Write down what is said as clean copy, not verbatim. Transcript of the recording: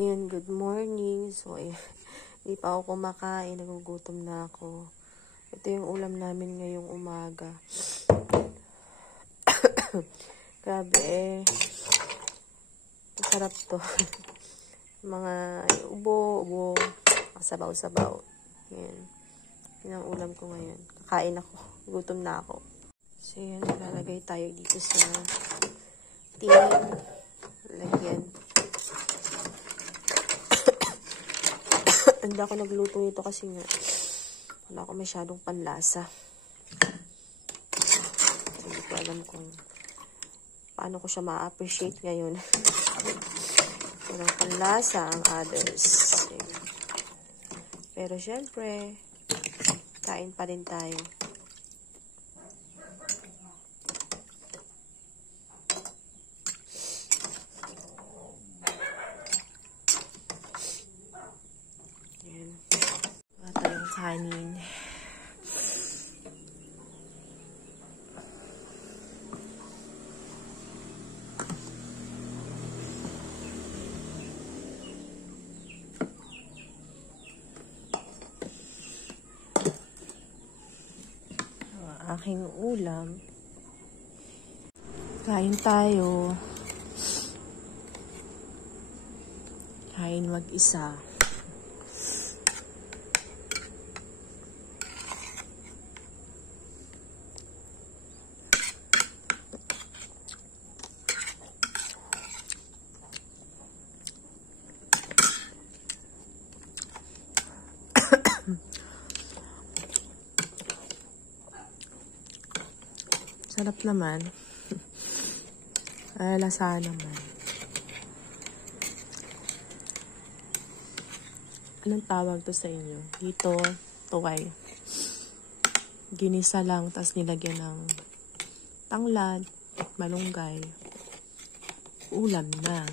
Ayan, good morning. So, ayan, hindi pa ako kumakain. Nagugutom na ako. Ito yung ulam namin ngayong umaga. Grabe eh. Masarap to. Mga ubo. Sabaw-sabaw. Ayan. Yan ang ulam ko ngayon. Kakain ako. Gutom na ako. So, ayan. Lalagay tayo dito sa tin. Lagyan. Hindi ako nagluto nito kasi nga wala ako masyadong panlasa. Hindi ko alam kung paano ko siya ma-appreciate ngayon. Walang panlasa ang others. Pero syempre, kain pa rin tayo. Ayan. Wala tayong kanin. Aking ulam. Kain tayo. Kain mag-isa. Sarap naman. Lasa naman. Anong tawag to sa inyo? Dito, tuway. Ginisa lang, tas nilagyan ng tanglad, malunggay. Ulam na.